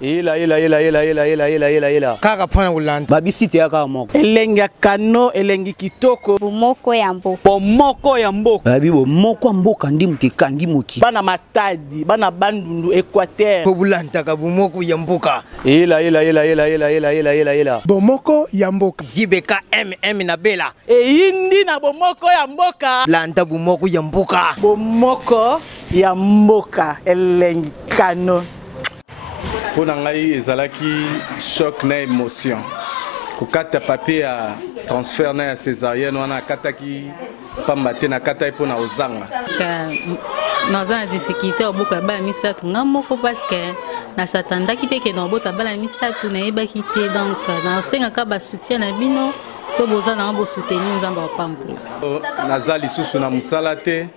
ila. Kaka pona ulanda. Babisite ya kaka moko. Elengi kano, elengi kitoko. Bomoko ya mboka. Bomoko ya mboka. Babi bomoko mboka ndi muteka ndi moki. Bana matadi, bana bandundu Équateur. Pobulanta ka bomoko ya mboka. Ila. Bomoko ya mboka. Zibeka MM na bela. Indi na bomoko ya mboka. Lanta bomoko ya mboka. Bomoko ya mboka. Elengi kano. Pour ngai ezalaki choc na émotion. Kokata papier ya transfert na ya césarienne wana kataki pambate na kata ipo na ozanga. Naza na difficulté oboka bala misatu ngamoko parce que na satandaki te ke na obota bala misatu na yebaki te donc na osenga ka ba soutien na bino so boza na bo soutenir nzamba wa pampu. Naza lisusu na musala te.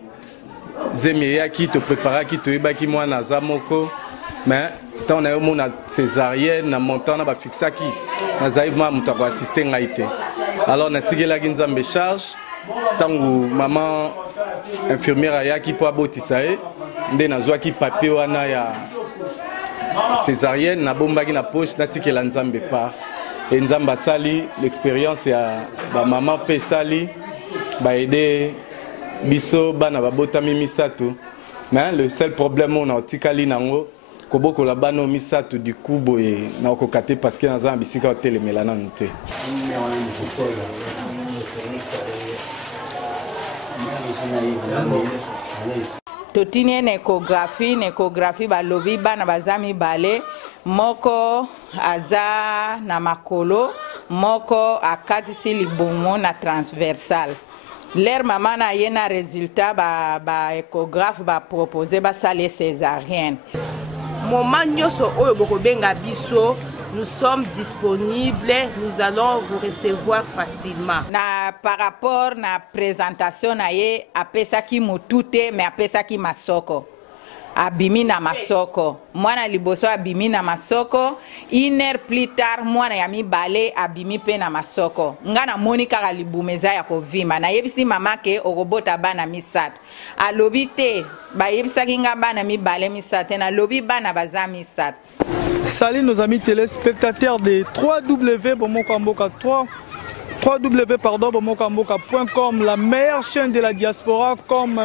Zemi yaki to préparaki to yebaki mwana za moko. Mais tant na yo na césarienne na montant na ba fixaki na zaïma muta ko assister ngaite. Alors na tigela ki nzambe charge tangu maman infirmière yaki po abotisa e nde nazwaki papier wana ya césarienne na bombaki na poche na tikela nzambe par et nzamba sali l'expérience ya ba maman pe sali ba aider biso bana babotami misato. Mais le seul problème on a tikali nango Koboko la bano misato du kubo et na okokate parce que naza bisika hotel melana nte. Totini échographie balobi bana bazami balé moko aza na makolo moko akatisi libumu na transversal. L'air maman na yena résultat ba échographe ba proposer ba sale césarienne. Moment nyoso oyo bokobenga biso, nous sommes disponibles, nous allons vous recevoir facilement. Par rapport na présentation na ye apesa ki mutute mais apesa ki masoko. Abimi na masoko. Mwana liboso abimi na masoko. 1 heure plus tard mwana yami bale abimi pe na masoko. Ngana Monica kalibumeza ya kovima. Na yebisi mama ke okobota bana misat. Alobi te ba yebisa kinga bana mi bale misat na lobi bana baza misat. Salut nos amis téléspectateurs de 3W Bomokamboka 3W.bomokamboka.com, la meilleure chaîne de la diaspora, comme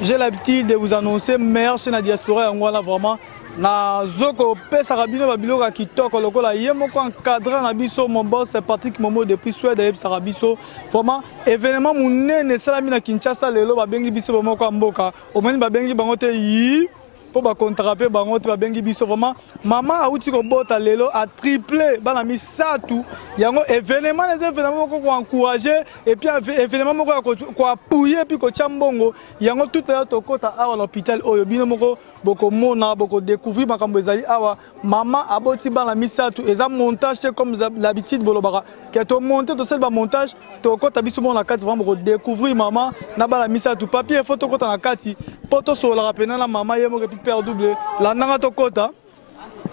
j'ai l'habitude de vous annoncer, meilleure chaîne de la diaspora, vraiment. Na zoko pesa rabino babilo ka kitoko lokola yemoko encadré na biso mon boss c'est Patrick Momo depuis Suède et Sarabiso vraiment événement munene salami na Kinshasa lelo babengi biso bomoko mboka omeni babengi bango te yi pour ba contraper bango te babengi biso vraiment maman auti ko bota lelo a triplé bana misatu yango événement les événements ko encourager et puis événement moko ko appuyer puis ko chambongo yango tout à to kota à l'hôpital oyo bino moko boko mona boko découvrir makambo ezali awa maman aboti bana misatu eza montage comme l'habitude bolobaka que to monter to selba montage to kota biso mona kati vraiment boko découvrir maman na bana misatu papier photo kota na kati poto sola rapena na maman yemo ke père double la nanga to kota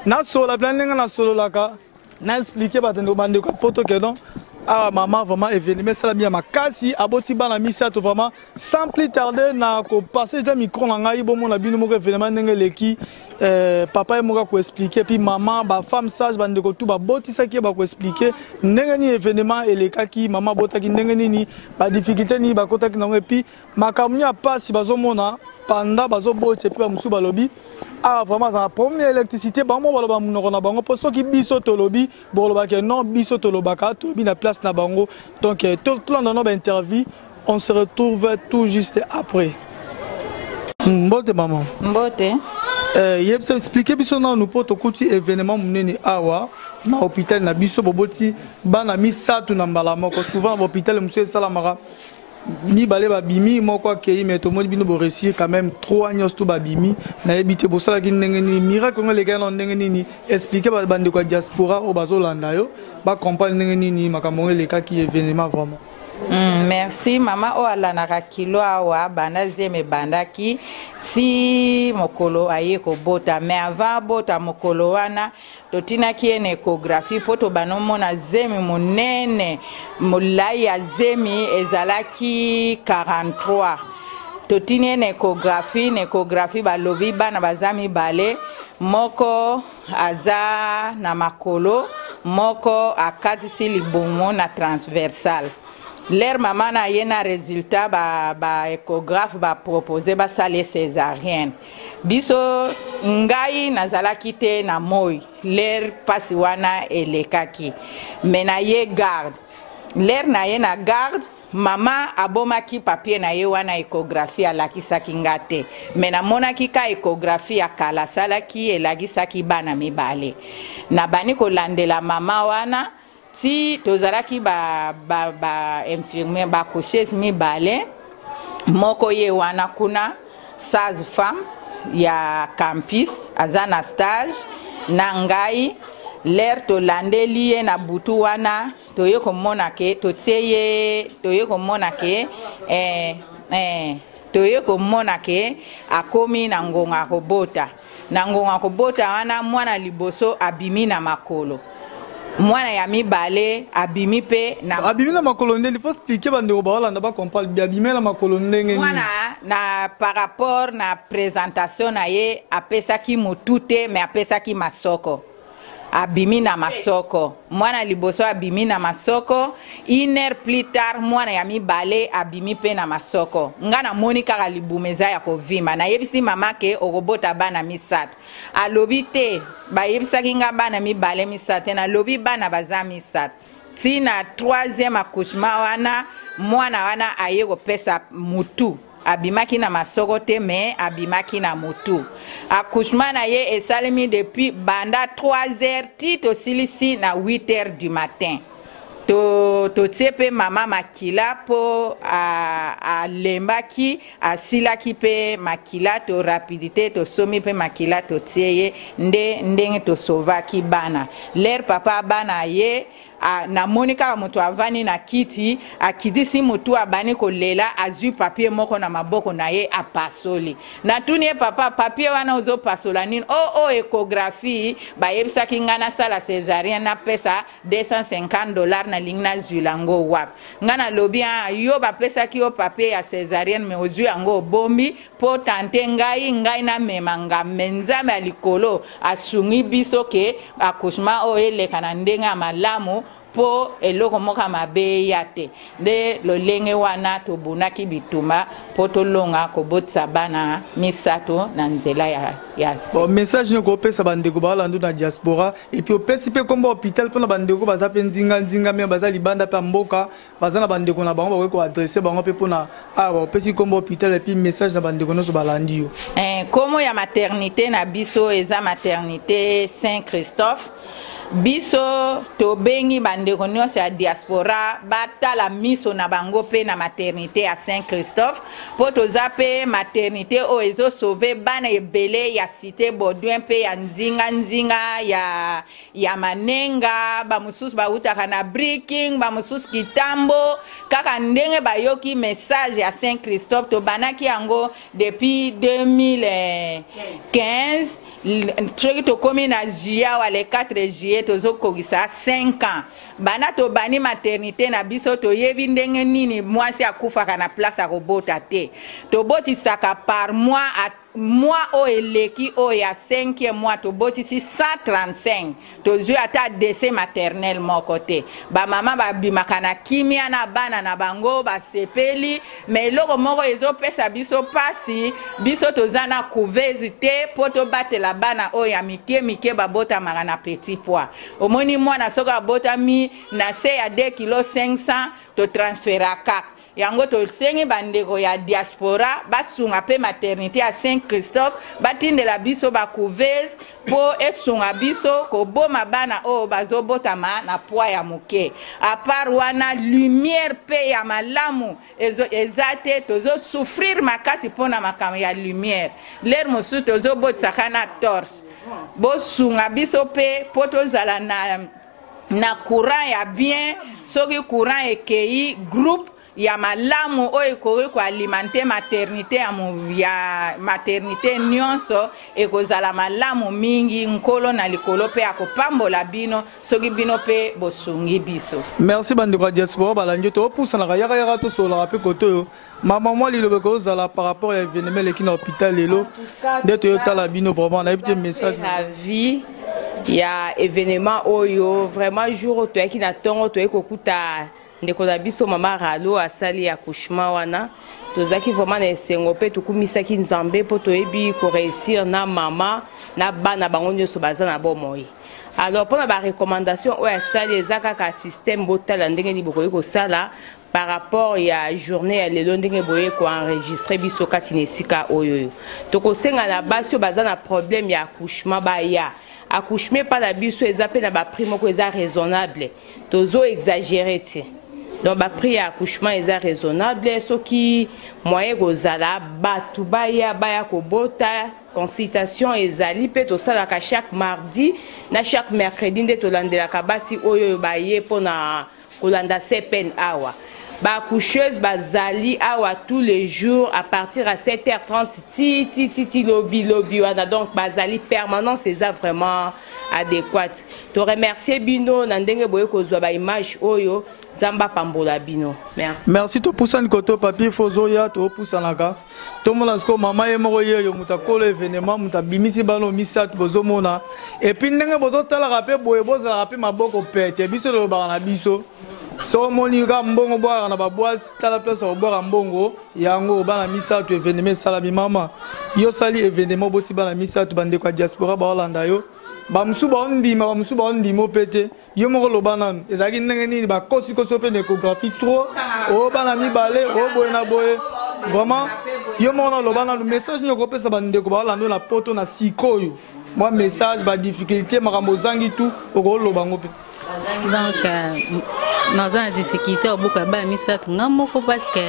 na sola plan ninga na solo laka na expliquer batendo bande ko poto ke non ah maman vraiment événement ça la bien makasi aboti bana misato vraiment sans plus tarder na ko passer déjà micro na ngai bomo na bino moko événement ndenge leki papa mo ko expliquer puis maman ba femme sage bande ko tout ba boti ça qui ba ko expliquer ndenge ni événement elekaki maman botaki ndenge nini ba difficulté ni ba kotaki na et puis makamni a pas si bazomona pendant bazo boti puis ba musu ba lobby ah vraiment ça première électricité bango baloba munoko na bango pour soki biso to lobby boloba ke non biso to lobaka to bi na place na bango donc tout le monde dans interview on se retrouve tout juste après. Mbote maman mbote yebisa expliquer biso na nous poto kuti événement munene awa na hôpital na biso boboti bana misatu na mbala moko souvent hôpital monsieur salamara mi balé babimi moko akei mais to moni bino bo réussir quand même 3 nyos to babimi na ebité bo sala ki ndenge ni miracle ngo leka na ndenge nini expliquer ba bande ko diaspora o bazolanda yo ba comprendre ndenge nini makambo leka ki événement vraiment. Merci maman o ala na kilo awa bana zeme bandaki si mokolo aye ko bota mais avant bota mokolo wana totina ki ene échographie poto banomona zemi monene molai ya zemi ezalaki 43 totini na échographie balobi bana baza mibale moko aza na makolo moko akatisi libongo na transversal. Leur maman na ye na résultat ba échographe ba proposer ba sale césarienne. Biso ngai nazalaki te na moi leur pasi wana elekaki. Mais na ye garde. Leur na ye na garde. Mama abomaki papier na ye wana échographie alakisaki nga te. Mais namonaki ka échographie akala salaki elakisaki bana mibale. Na bani kolandela mama wana si tozalaki ba infirmier ba coucheuse mibale moko ye wana kuna sage-femme ya campus azana stage na ngai l'air to landeli ye na butu wana toye komona ke totieye toye komona ke toye komona ke akomi na ngonga kobota wana mwana liboso abimi na makolo mwana ya mibale abimi pe na abimi na makolo ndenge il faut expliquer bandeko baolanda ba comprendre abimi na makolo ndenge mwana na par rapport na présentation na ye apesaki mutu te mais apesaki masoko abimi na masoko mwana liboso abimi na masoko 1 heure plus tard mwana ya mibale abimi pe na masoko nga na moni kaka libumeza ya kovima na yebisi mama ke okobota bana misato alobi te bayebisaki nga bana mibale misato na lobi bana baza misato tina 3e accouchement wana mwana wana aye kopesa mutu abimaki na masoko te mais abimaki na mutu accouchement na ye esalemi depuis banda 3 heures ti to silisi na 8 heures du matin to tiepe mama makila po a lembaki asilaki pe makila to rapidité to somi pe makila to tieye ndenge to sovaki bana l'air papa bana ye na monika mutu avani na kiti akidisi mutu abani kolela azui papier moko na maboko na ye apasoli na tunie papa papier wana ozo pasola nini échographie bayebisaki ngana sala césarienne na pesa $250 na lingna zulango wap ngana lobi yo bapesaki yo papier ya césarienne mais ozui ango bombi po tante ngai na memanga menzame alikolo asungi biso ke accouchement eleka na ndenga malamu po eloko moka mabe yate de lolenge wana to bunaki bituma po to longa ko botsa bana misato na nzela ya bon message ne ko pesa bandeko balando na diaspora et puis opesi pe komba hôpital pona bandeko baza pe nzinga me baza libanda pe mboka baza na bandeko na bango ba ko adresser bango pe pona opesi komba hôpital et puis message na bandeko no so balandi yo komo ya maternité na biso eza maternité Saint-Christophe biso to bengi bandeko nyonso ya diaspora batala miso na bango pe na maternité à Saint-Christophe po toza pe maternité o ezo sauver bana ebele ya cité Baudouin pe ya nzinga ya Manenga ba mususu ba utaka na breaking ba mususu kitambo kaka ndenge bayoki message ya Saint-Christophe to banaki yango depuis 2015 truc to komi na juillet wale 4 juillet tozo kogisa 5 ans bana to bani maternité na biso to yebi ndenge nini mwasi akufaka na place a robota te to botisaka par mois o eleki o ya 5e mois to botisi 135 to zui ata décès maternel moko te ba mama ba bimaka na kimia na bana na bango ba sepeli mais loko moko ezo pesa biso pasi biso to zana couveuse te poto batela bana o ya mike ba bota maka na petit poids omoni mwana soka bota mi na se ya 2 kg 500 to transfera kaka yango to sengi bandeko ya diaspora basunga pe maternité à Saint-Christophe batindela biso ba couveuse po esunga biso ko boma bana o bazobotama na poids ya muke a part wana lumière pe ya malamu ezate tozo souffrir makasi pona makam ya lumière l'air mosu tozo botsaka na torse bo sunga biso pe poto zala na courant ya bien soki courant ekei groupe ya malamu oyo ekoki koalimante maternité ya maternité nyonso ekozala malamu mingi nkolo na likolo mpe akopambola bino soki bino mpe bosungi biso. Merci bandeko ya diaspora balandi topusanaka yaka tosolaka mpe kote oyo mama mwa lilobe kozala par rapport à événement eleki na hôpital lelo nde toyotala bino vraiment nayebi te message ravi ya événement oyo vraiment jour toyaki na ntongo toyei kokuta ndeko na biso mama Ralo asali accouchement wana tozaki vraiment na esengo mpe tokumisaki nzambe mpo toyebi koréussir na mama na bana bango nyonso baza na bomoi. Alors mpona barecommandation oyo asali eza kaka système botala ndenge nini bokoki kosala par rapport ya journée ya lelo ndenge boye koenregistre biso kati na esika oyo tokosenga na basi oyo baza na problème ya accouchement baya accouchement pa na biso eza mpe na baprix moko eza raisonnable tozo exagéré te. Donc baprix ya accouchement eza raisonnable soki moyen kozala batu baya kobota consultation ezali pe tosalaka chaque mardi na chaque mercredi nde tolandelaka basi oyo baye mpona kolanda CPN awa. Ba coucheuse bazali awa tous les jours à partir à 7h30 ti lobby wana donc bazali permanence eza vraiment adéquate. To remercier bino na ndenge boye kozwa ba image oyo Zamba pambola bino. Merci. Merci to poussani koto papier fozoya to poussanaka. To mona sko mama ye moko ye yo mutakolo événement mutabimisi bano misat bozomona. Et puis ndenge bozotala rapé boye bozala rapé maboko pete biso lo bana biso. So moni ka mbongo boa na babwa tala place au boa mbongo yango bana misat événement sala bi mama. Yo sali événement boti bana misat bande kwa diaspora ba Holanda yo. Bamsuba ondi mo pete yo moko loba nanu ezaki ndenge nini bakosi pe na échographie trop o bana mibale o boye na boye vraiment yo moko na loba nanu message nyoko pesa bandeko ba Holanda na poto na sikoyo moi message ba difficulté makambo zangi tout oko loba ngope. Donc dans une difficulté au boka ba misatu ngamoko parce que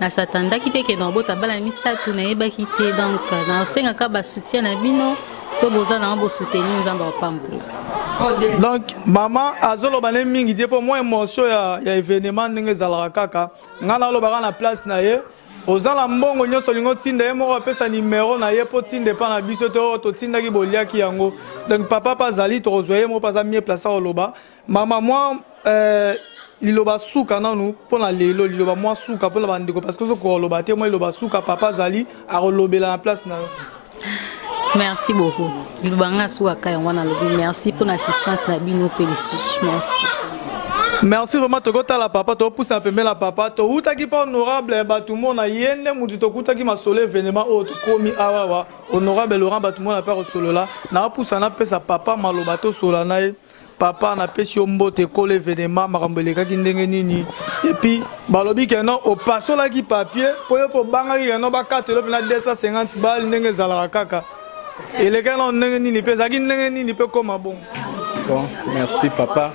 na satanda kite ke na bota bala misatu na yeba kite donc na senga ka ba soutien na bino. Donc maman azolo bane mingi te pour moi émotion ya événement ndenge zalaka kaka ngana lo baka na place na ye ozala mbongo nyoso lingo tinda ye moko pesa numéro na ye po tinde pa na biso to tinda ki boliaki yango donc papa pa zali to rezoyer mo pa za mieux placer au loba maman moi liloba suka nanu pona lelo liloba moi suka pona bandeko parce que so ko loba te moi liloba suka papa zali a relobela na place na. Merci beaucoup. Merci pour l'assistance. Merci. Merci vraiment de la papa, to pousse un peu la papa, to utaki pas honorable, tout le monde a yende mutu to kutaki ma solo événement autre komi awa honorable Laurent Batumo na père solo là, na pousse na pesa papa malobato solana papa na pesi ombote ko l'événement marambeleka ki ndenge nini et puis balobi ke non au passo la ki papier po banga ki non ba 4 lo na 250 balles ndenge zala kaka. Et les gars, on peut comme bon. Bon, merci papa.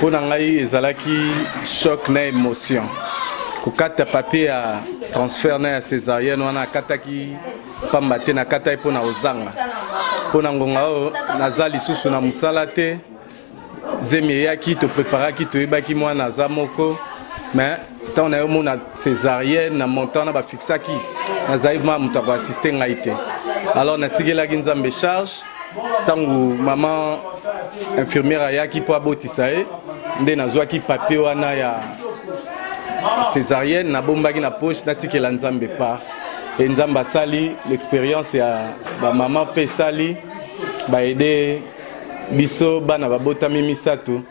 Pour nangai ezalaki choc na émotion. Kokata papier à transfert na césarienne wana kataki pambate na kata pour na ozanga. Pour nangonga o nazali susu na musala te. Zemi yaki to préparaki to ebaki mwana zamoko. Mais tant na yo mona césarienne na montant na ba fixaki. Nazali ma mutako assister ngaite. Alors natigela nzambe charge tangu maman infirmière ayaki po abotisa ye nde nazwaki papier wana ya césarienne na bombaki na poche natikela nzambe par et nzamba sali l'expérience ya ba maman pe sali ba aider biso bana babotami misato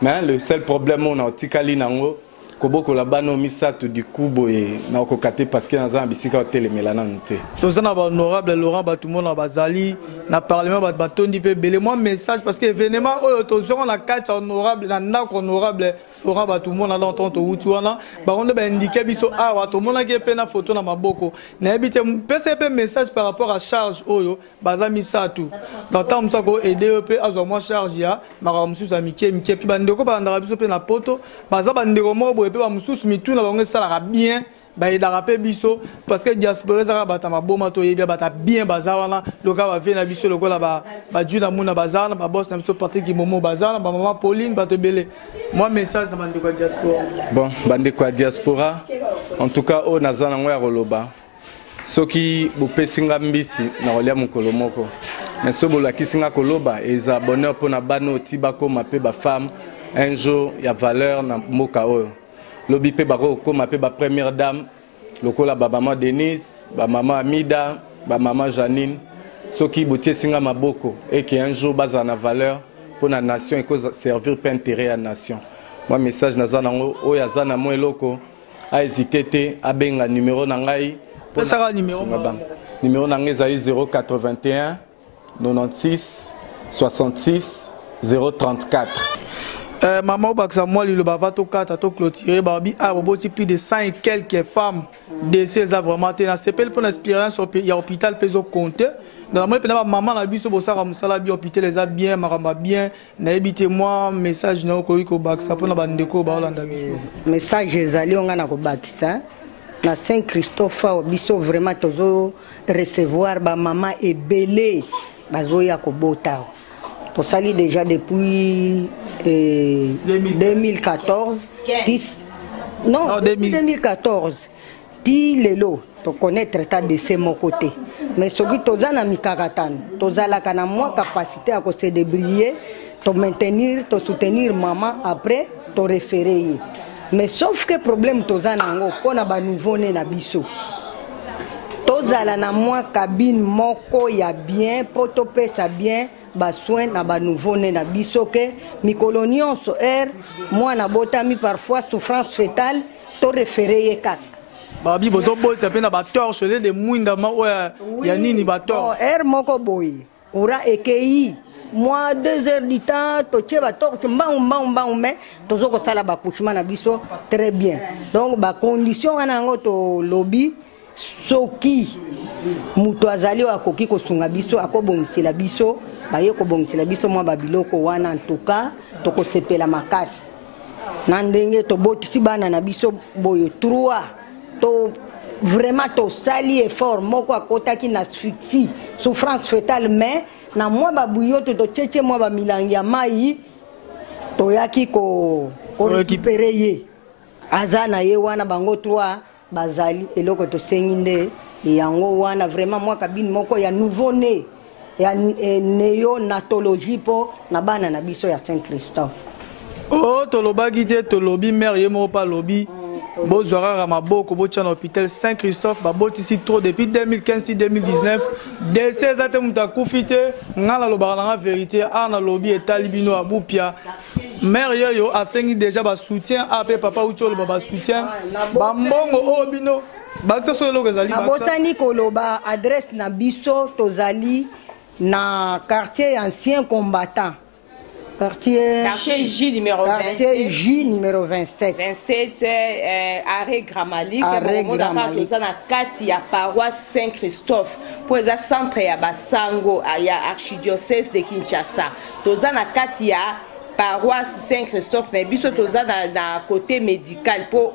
mais le seul problème on a tikali nango koboko la bano misato du kubo et na okokate parce que dans un bisika hotel melanante to ça na ba honorable Laurent Batumo na bazali na parlement ba batondi pe belé moi message parce que événement oyo to zona na carte honorable na ndako honorable Laurent Batumo na l'entente wutu wana ba on ba indiquer biso awa to mona ke pe na photo na maboko na ebite PCP message par rapport à charge oyo baza misato dans temps ça ko aider pe azo moi charge ya mara mususu amike mike pi bandeko ba ndara biso pe na poto baza bandeko mo pe ba mususu mitu na bango salaka bien ba yedaka pe biso parce que diaspora za bata maboma to yebia bata bien bazawana loka ba vena biso lokola ba juna muna bazana ba boss na biso Patrick Momo bazana ba maman Pauline bato belé. Moi message na bande kwa diaspora. Bon, bande kwa diaspora en tout cas o nazana ngo ya koloba. Soki bopesinga mbisi na kolia mokolo moko. Mais so bolakisinga koloba eza bonheur pona bano tibako mape ba femme un jour ya valeur na moka oyo. Lobi pe bako koma pe ba première dame lokola ba maman Denise, ba maman Amida, ba maman Janine. Soki botie singa maboko et que un jour baza na valeur pour la nation et cause servir pour intérêt à la nation. Moi message nazana ngo oya zana mo eloko a hésité te abenga numéro na ngai pour ça numéro numéro na ngai ezali 081 96 66 034. Maman Baksa moi le bava to kata to clôturer babi a boti plus de 100 et quelques femmes décès a vraiment té na CPL pour l'expérience au hôpital peso compter dans moi pe maman na biso bo sara musala bi hôpital les a bien maramba bien na ebité moi message na ko Baksa pour na bandeko ba olanda biso message ezali onga na ko bakisa na Saint Christophe biso vraiment tozo recevoir ba maman ebelé bazo ya ko bota to sali déjà depuis 2014 non 2014 ti lelo to connaître ta de ce mon côté mais soki tozana mikakatano tozalaka na moi capacité à se débrouiller to maintenir to soutenir maman après to référer mais sauf que problème tozana ngo pona ba nouveau né na biso tozala na moi cabine moko ya bien poto pesa bien ba soin na ba nouveau né na biso que mikolo nyonso moi na botami parfois souffrance fétale to référer kaka babi bozo bolta pe na ba torche de mwinda ma ya nini ba torche moko boy ora ekei moi 2 heures du temps to tcheba torche mbang mais tozo ko sala ba couchement na biso très bien donc ba condition wana ngo to lobby soki muto azali akoki kosunga biso akobongisela biso baye kobongisela biso mwa babiloko wana en tout cas tokosepela makasi na ndenge tobotisi bana na biso boyo 3 to vraiment to sali effort moko akotaki na asphyxie souffrance fétale mais na mwa babuyo to tcheche mwa ba milangi ya mai toyaki ko récupérer ye azana ye wana bango 3 bazali eloko to senginde yango wana vraiment moi cabine moko ya nouveau né ya néonatologie po na bana na biso ya Saint Christophe oh tolobaki te tolobi mère ye mo pa lobi bozwara maboko botia na hôpital Saint Christophe babotisi trop depuis 2015 2019 décès ate mutakufi te ngala lobaka na vérité ana lobi etali bino abupia mère yo asengi déjà ba soutien ape papa ucholo ba soutien ba mbongo o bino bakisa so eloko ezali bakisa bosani koloba adresse na biso tozali na quartier ancien combattant quartier J numéro 27 arrêt Gramalik na kati ya paroisse Saint Christophe pour eza centre ya basango ya archidiocèse de Kinshasa toza na kati ya paroisse Saint Christophe mais biso toza na côté médical pour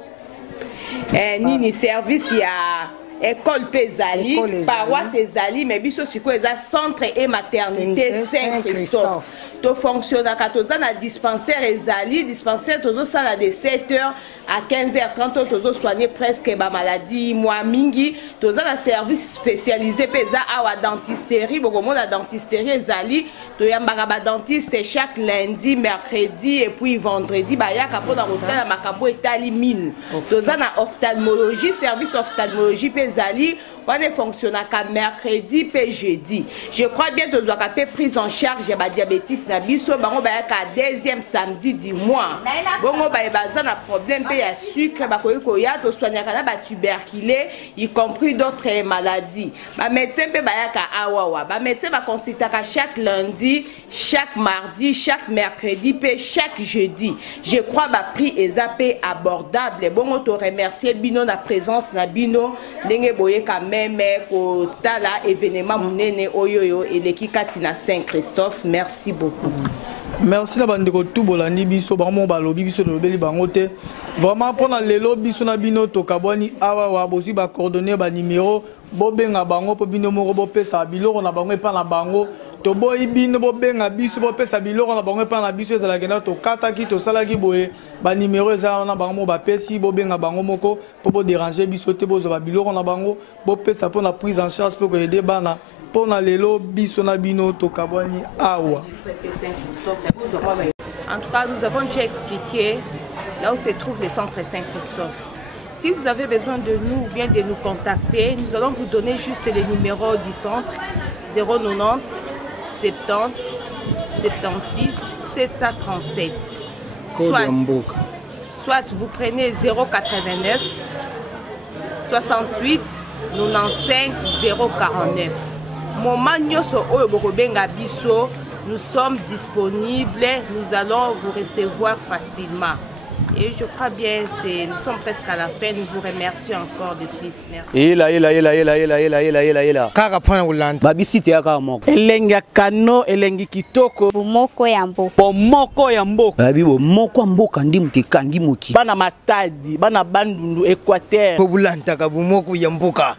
nini service ya école Pézali, paroisse Ezali, mais biso siko eza centre et maternité Saint Christophe. To fonctionne à 14 ans à dispensaire Ezali, dispensaire tozo sala de 7h à 15h30 tozo soigner presque ba maladie moi mingi, tozo na service spécialisé peza awa dentisterie, beaucoup la dentisterie Ezali, to yambaka ba dentiste chaque lundi, mercredi et puis vendredi ba yaka po na hôtel na makabo etali mine. Tozo na ophtalmologie, service ophtalmologie Ezali, on est fonctionnant qu'à mercredi et jeudi. Je crois bien que tu dois faire prise en charge de diabétique na biso bango ba ka deuxième samedi du mois. Bongo ba bazana problème pe ya sucre ba ko ya to soigner kana ba tuberculose y compris d'autres maladies. Ba médecin pe ba ka awawa. Ba médecin ba consulter chaque lundi, chaque mardi, chaque mercredi pe chaque jeudi. Je crois ba prix ezapé abordable. Bongo to remercier bino na présence na bino ndenge boye ka même ko tala événement munene oyoyo et l'équipe Katina Saint Christophe. Merci beaucoup. Merci na bandeko tout bolandi biso bango balobi biso lobeli bango te vraiment pour na lelo biso na bino to kabwani awa wa bozi ba coordonner ba numéro bobenga bango po bino moko bo pesa biloko na bango epa na bango to boyi bino bobenga biso bo pesa biloko na bango epa na biso ezala kenda to kataki to salaki boye ba numéro ezala na bango ba pesi bobenga bango moko po bo déranger biso te bozo ba biloko na bango bo pesa pour la prise en charge pour aider bana pour na lelo biso na bino to kabwani awa. En tout cas, nous avons déjà expliqué là où se trouve le centre Saint-Christophe. Si vous avez besoin de nous ou bien de nous contacter, nous allons vous donner juste les numéros du centre 090 70 76 737. Soit vous prenez 089 68 95 049. Moment nyoso oyo bokobenga biso, nous sommes disponibles, nous allons vous recevoir facilement. Et je crois bien, nous sommes presque à la fin, nous vous remercions encore de plus. Merci. Kaka pana ulanda. Babisi te aka moko. Elengi kano, elengi kitoko. Bomoko ya mboka. Bomoko ya mboka. Babi bomoko ya mboka ndi muteka ndi moki. Bana Matadi, bana Bandundu, Équateur. Pobulanta ka bomoko ya mboka.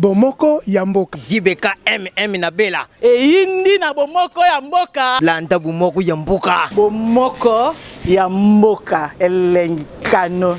Bomoko ya mboka. Zibeka na Bela. Indi na bomoko ya mboka. Landa bomoko ya mboka. Bomoko ya mboka elengi kano.